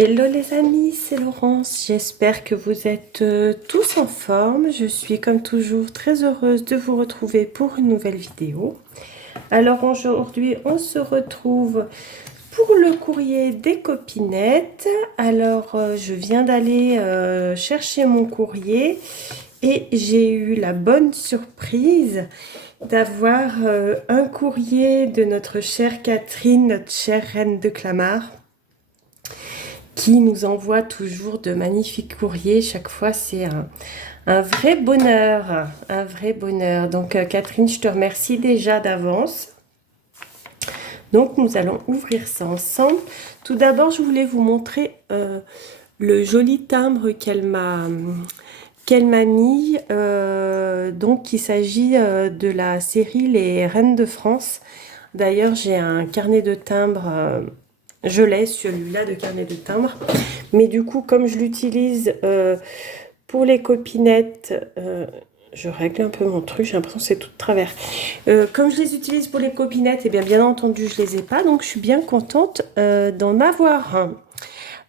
Hello les amis, c'est Laurence. J'espère que vous êtes tous en forme. Je suis comme toujours très heureuse de vous retrouver pour une nouvelle vidéo. Alors aujourd'hui, on se retrouve pour le courrier des copinettes. Alors je viens d'aller chercher mon courrier et j'ai eu la bonne surprise d'avoir un courrier de notre chère Catherine, notre chère reine de Clamart, qui nous envoie toujours de magnifiques courriers. Chaque fois, c'est un vrai bonheur, un vrai bonheur. Donc, Catherine, je te remercie déjà d'avance. Donc, nous allons ouvrir ça ensemble. Tout d'abord, je voulais vous montrer le joli timbre qu'elle m'a mis. Donc, il s'agit de la série Les Reines de France. D'ailleurs, j'ai un carnet de timbres. Je l'ai, celui-là de carnet de timbres. Mais du coup, comme je l'utilise pour les copinettes, je règle un peu mon truc, j'ai l'impression que c'est tout de travers. Comme je les utilise pour les copinettes, et bien entendu, je les ai pas. Donc, je suis bien contente d'en avoir un.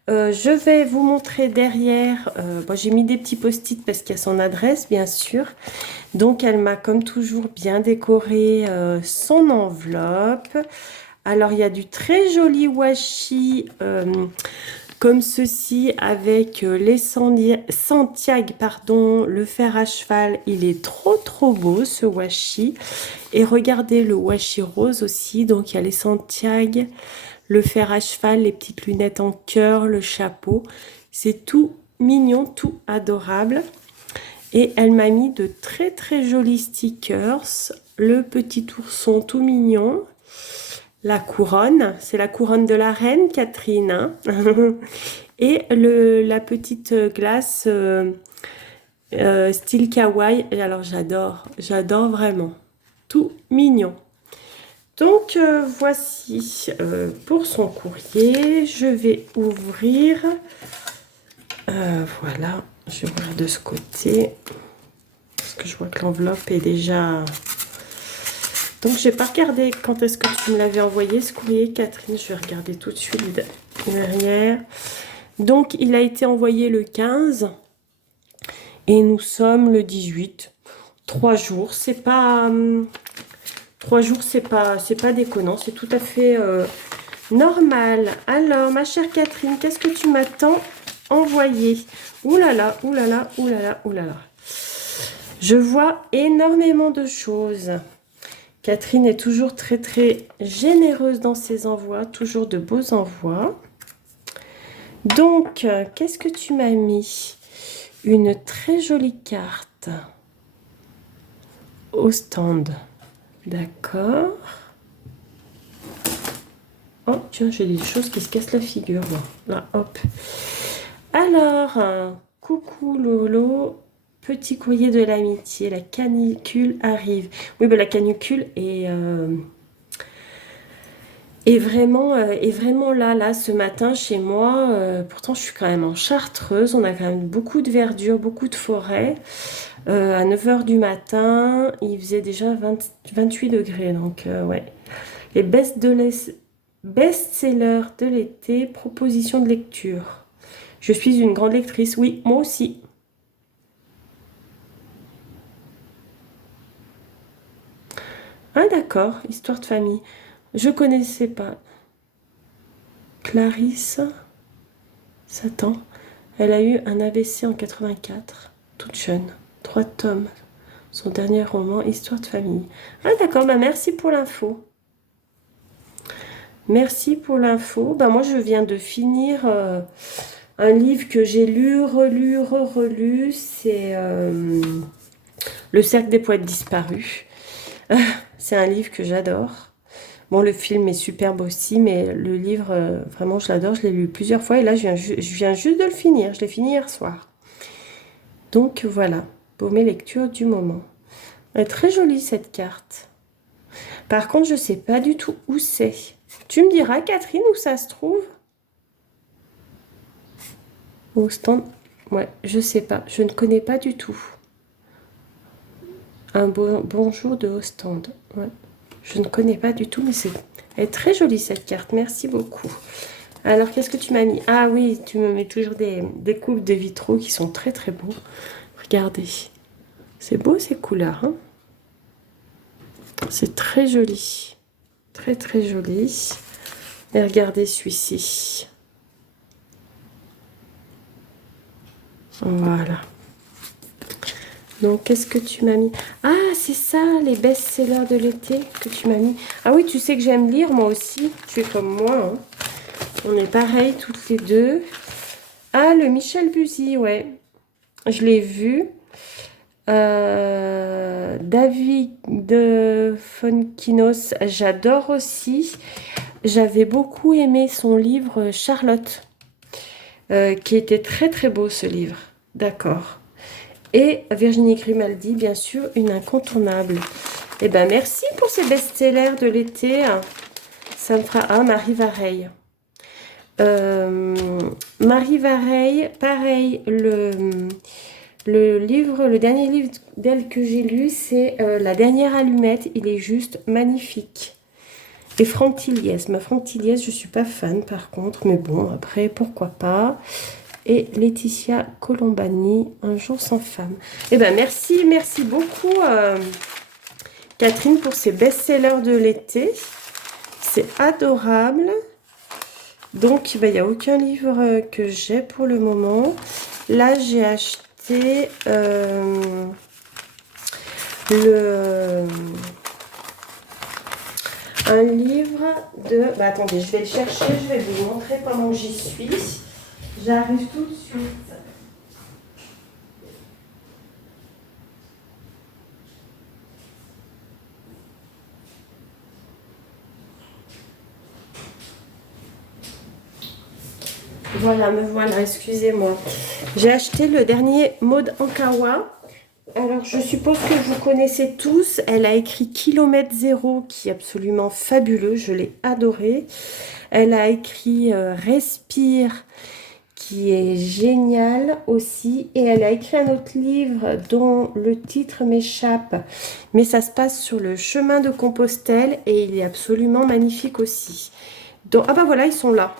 Je vais vous montrer derrière. Bon, j'ai mis des petits post-it parce qu'il y a son adresse, bien sûr. Donc, elle m'a, comme toujours, bien décoré son enveloppe. Alors, il y a du très joli washi comme ceci avec les Santiago, pardon, le fer à cheval. Il est trop beau ce washi. Et regardez le washi rose aussi. Donc, il y a les Santiago, le fer à cheval, les petites lunettes en cœur, le chapeau. C'est tout mignon, tout adorable. Et elle m'a mis de très jolis stickers. Le petit ourson tout mignon. La couronne, c'est la couronne de la reine Catherine. Hein. Et la petite glace style kawaii. Et alors j'adore vraiment. Tout mignon. Donc voici pour son courrier. Je vais ouvrir. Voilà, je vais ouvrir de ce côté. Parce que je vois que l'enveloppe est déjà... Donc, j'ai pas regardé quand est-ce que tu me l'avais envoyé, ce courrier, Catherine. Je vais regarder tout de suite derrière. Donc, il a été envoyé le 15 et nous sommes le 18. 3 jours, c'est pas... 3 jours, c'est pas déconnant, c'est tout à fait normal. Alors, ma chère Catherine, qu'est-ce que tu m'attends envoyé? Ouh là là, ouh là là, ouh là là, ouh là là. Je vois énormément de choses. Catherine est toujours très généreuse dans ses envois, toujours de beaux envois. Donc, qu'est-ce que tu m'as mis? Une très jolie carte au stand. D'accord. Oh, tiens, j'ai des choses qui se cassent la figure. Bon, là, hop. Alors, coucou Lolo. Petit courrier de l'amitié, la canicule arrive. Oui, ben la canicule est vraiment là, ce matin chez moi. Pourtant, je suis quand même en Chartreuse. On a quand même beaucoup de verdure, beaucoup de forêt. À 9 h du matin, il faisait déjà 28 degrés. Donc, ouais. Les best-sellers de l'été, proposition de lecture. Je suis une grande lectrice. Oui, moi aussi. Ah d'accord, histoire de famille. Je connaissais pas. Clarisse Satan. Elle a eu un AVC en 84, toute jeune. 3 tomes. Son dernier roman, Histoire de famille. Ah d'accord, bah merci pour l'info. Merci pour l'info. Bah moi je viens de finir un livre que j'ai lu, relu, relu. C'est Le Cercle des poètes disparus. C'est un livre que j'adore. Bon, le film est superbe aussi, mais le livre, vraiment, je l'adore. Je l'ai lu plusieurs fois et là, je viens juste de le finir. Je l'ai fini hier soir. Donc, voilà, pour mes lectures du moment. Elle est très jolie, cette carte. Par contre, je ne sais pas du tout où c'est. Tu me diras, Catherine, où ça se trouve? Au stand? Ouais, je sais pas. Je ne connais pas du tout. Un bonjour de Ostende. Ouais. Je ne connais pas du tout, mais elle est très jolie cette carte. Merci beaucoup. Alors, qu'est-ce que tu m'as mis? Ah oui, tu me mets toujours des coupes de vitraux qui sont très très beaux. Regardez. C'est beau ces couleurs, hein? C'est très joli. Très très joli. Et regardez celui-ci. Voilà. Donc, qu'est-ce que tu m'as mis? Ah, c'est ça, les best-sellers de l'été que tu m'as mis. Ah oui, tu sais que j'aime lire, moi aussi. Tu es comme moi, hein. On est pareil, toutes les deux. Ah, le Michel Buzy, ouais. Je l'ai vu. David de Fonkinos, j'adore aussi. J'avais beaucoup aimé son livre Charlotte, qui était très très beau ce livre. D'accord. Et Virginie Grimaldi, bien sûr, une incontournable. Eh ben merci pour ces best-sellers de l'été. Ça me fera... Ah, Marie Vareille. Marie Vareille, pareil, le dernier livre d'elle que j'ai lu, c'est La dernière allumette. Il est juste magnifique. Et Franck Tilliès. Ma Franck Tilliès, je ne suis pas fan par contre, mais bon, après, pourquoi pas. Et Laetitia Colombani, Un jour sans femme. Eh bien, merci beaucoup, Catherine, pour ces best-sellers de l'été. C'est adorable. Donc, il n'y a aucun livre que j'ai pour le moment. Là, j'ai acheté un livre de... Bah, attendez, je vais le chercher, je vais vous montrer pendant que j'y suis. J'arrive tout de suite. Voilà, me voilà, excusez-moi. J'ai acheté le dernier Maud Ankawa. Alors, je suppose que vous connaissez tous. Elle a écrit Kilomètre Zéro, qui est absolument fabuleux. Je l'ai adoré. Elle a écrit Respire, qui est génial aussi. Et elle a écrit un autre livre dont le titre m'échappe. Mais ça se passe sur le chemin de Compostelle et il est absolument magnifique aussi. Donc, ah bah voilà, ils sont là.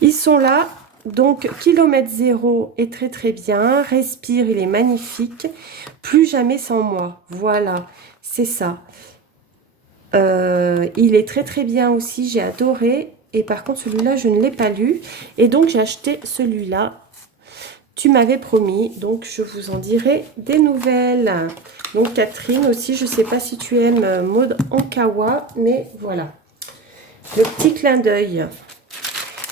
Ils sont là. Donc, Kilomètre Zéro est très très bien. Respire, il est magnifique. Plus jamais sans moi. Voilà, c'est ça. Il est très très bien aussi. J'ai adoré. Et par contre, celui-là, je ne l'ai pas lu. Et donc, j'ai acheté celui-là. Tu m'avais promis. Donc, je vous en dirai des nouvelles. Donc, Catherine aussi, je ne sais pas si tu aimes Maud Ankawa. Mais voilà. Le petit clin d'œil.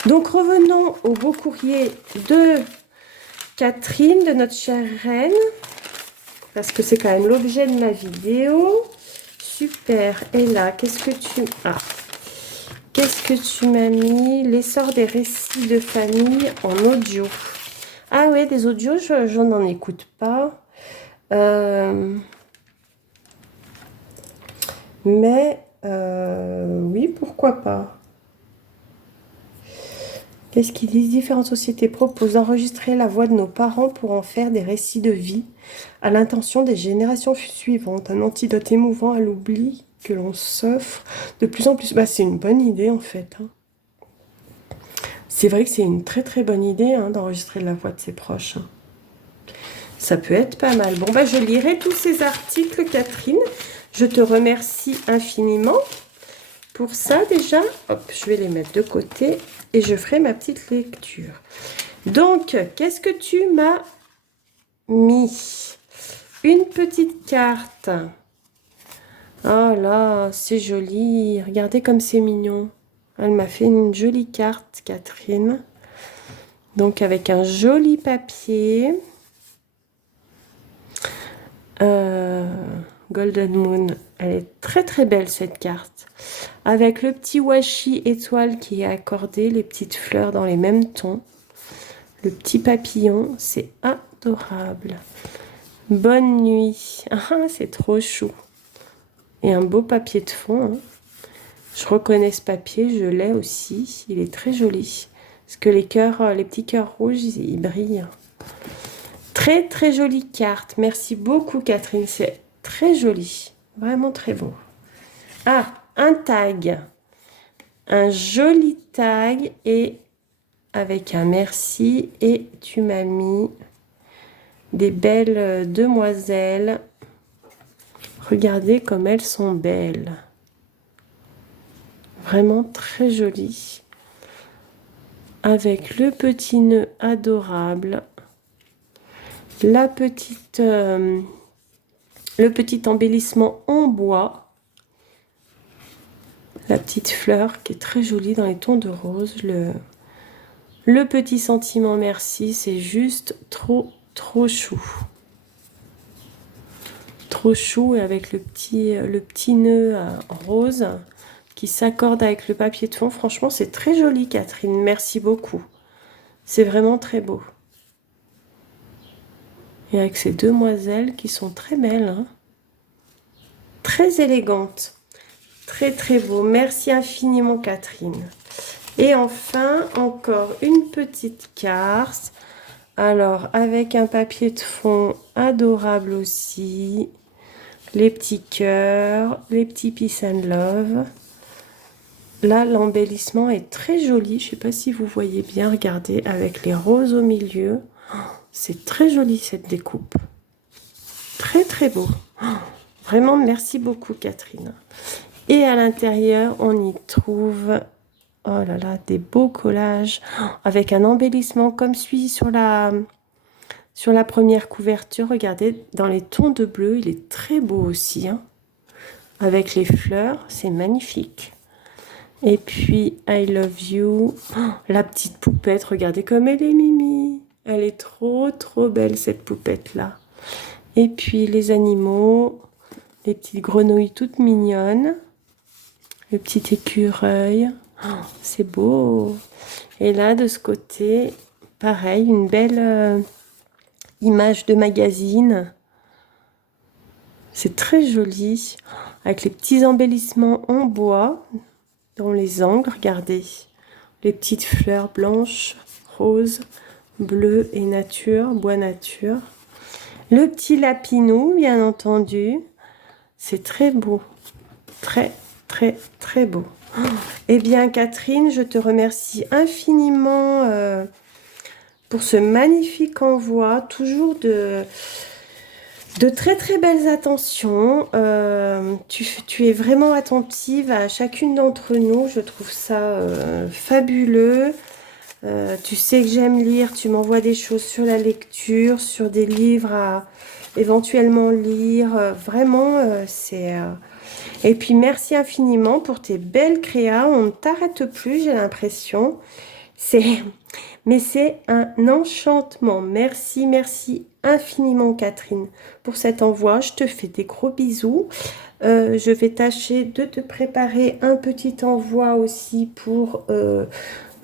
Donc, revenons au beau courrier de Catherine, de notre chère reine, parce que c'est quand même l'objet de ma vidéo. Super. Et là, qu'est-ce que tu... Ah, qu'est-ce que tu m'as mis? L'essor des récits de famille en audio. Ah ouais, des audios, je n'en écoute pas. Mais, oui, pourquoi pas. Qu'est-ce qu'ils disent? Différentes sociétés proposent d'enregistrer la voix de nos parents pour en faire des récits de vie à l'intention des générations suivantes. Un antidote émouvant à l'oubli que l'on s'offre de plus en plus. Bah, c'est une bonne idée en fait, hein. C'est vrai que c'est une très très bonne idée, hein, d'enregistrer la voix de ses proches, hein. Ça peut être pas mal. Bon, bah, je lirai tous ces articles, Catherine. Je te remercie infiniment pour ça déjà. Hop, je vais les mettre de côté. Et je ferai ma petite lecture. Donc, qu'est-ce que tu m'as mis? Une petite carte. Oh là, c'est joli. Regardez comme c'est mignon. Elle m'a fait une jolie carte, Catherine. Donc, avec un joli papier. Golden Moon. Elle est très très belle cette carte. Avec le petit washi étoile qui est accordé, les petites fleurs dans les mêmes tons. Le petit papillon, c'est adorable. Bonne nuit. Ah, c'est trop chou. Et un beau papier de fond, hein. Je reconnais ce papier, je l'ai aussi. Il est très joli. Parce que les cœurs, les petits cœurs rouges, ils brillent. Très très jolie carte. Merci beaucoup, Catherine. C'est très joli. Vraiment très beau. Ah, un tag. un joli tag et avec un merci. Et tu m'as mis des belles demoiselles. Regardez comme elles sont belles. Vraiment très jolies. Avec le petit nœud adorable. La petite, le petit embellissement en bois. La petite fleur qui est très jolie dans les tons de rose. Le petit sentiment merci, c'est juste trop chou. Trop chou et avec le petit nœud rose qui s'accorde avec le papier de fond. Franchement, c'est très joli, Catherine. Merci beaucoup. C'est vraiment très beau. Et avec ces demoiselles qui sont très belles. Hein. Très élégantes. Très beau. Merci infiniment, Catherine. Et enfin, encore une petite carte. Alors, avec un papier de fond adorable aussi. Les petits cœurs, les petits peace and love. Là, l'embellissement est très joli. Je ne sais pas si vous voyez bien. Regardez, avec les roses au milieu. C'est très joli cette découpe. Très beau. Vraiment, merci beaucoup, Catherine. Et à l'intérieur, on y trouve, oh là là, des beaux collages avec un embellissement comme celui sur la première couverture. Regardez, dans les tons de bleu, il est très beau aussi. Hein. Avec les fleurs, c'est magnifique. Et puis, I love you. Oh, la petite poupette, regardez comme elle est mimi. Elle est trop belle, cette poupette-là. Et puis, les animaux, les petites grenouilles toutes mignonnes. Le petit écureuil. Oh, c'est beau. Et là, de ce côté, pareil, une belle image de magazine. C'est très joli. Avec les petits embellissements en bois dans les angles. Regardez. Les petites fleurs blanches, roses, bleues et nature, bois nature. Le petit lapinou, bien entendu. C'est très beau. Très beau. Eh bien, Catherine, je te remercie infiniment pour ce magnifique envoi. Toujours de très belles attentions. Tu es vraiment attentive à chacune d'entre nous. Je trouve ça fabuleux. Tu sais que j'aime lire. Tu m'envoies des choses sur la lecture, sur des livres à éventuellement lire. Vraiment, c'est... Et puis, merci infiniment pour tes belles créas. On ne t'arrête plus, j'ai l'impression. Mais c'est un enchantement. Merci infiniment, Catherine, pour cet envoi. Je te fais des gros bisous. Je vais tâcher de te préparer un petit envoi aussi pour... je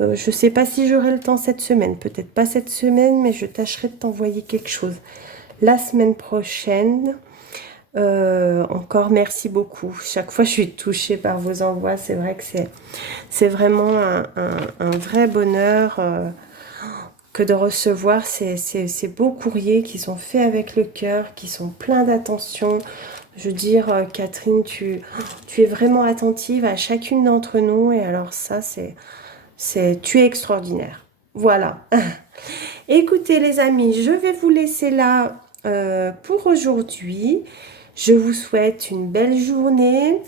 ne sais pas si j'aurai le temps cette semaine. Peut-être pas cette semaine, mais je tâcherai de t'envoyer quelque chose la semaine prochaine. Encore merci beaucoup. Chaque fois je suis touchée par vos envois. C'est vrai que c'est vraiment un vrai bonheur que de recevoir ces beaux courriers qui sont faits avec le cœur, qui sont pleins d'attention. Je veux dire, Catherine, tu es vraiment attentive à chacune d'entre nous, et alors ça, tu es extraordinaire. Voilà. Écoutez les amis, je vais vous laisser là pour aujourd'hui. Je vous souhaite une belle journée.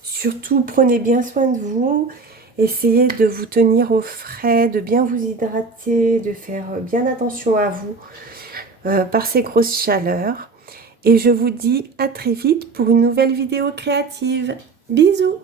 Surtout, prenez bien soin de vous. Essayez de vous tenir au frais, de bien vous hydrater, de faire bien attention à vous par ces grosses chaleurs. Et je vous dis à très vite pour une nouvelle vidéo créative. Bisous!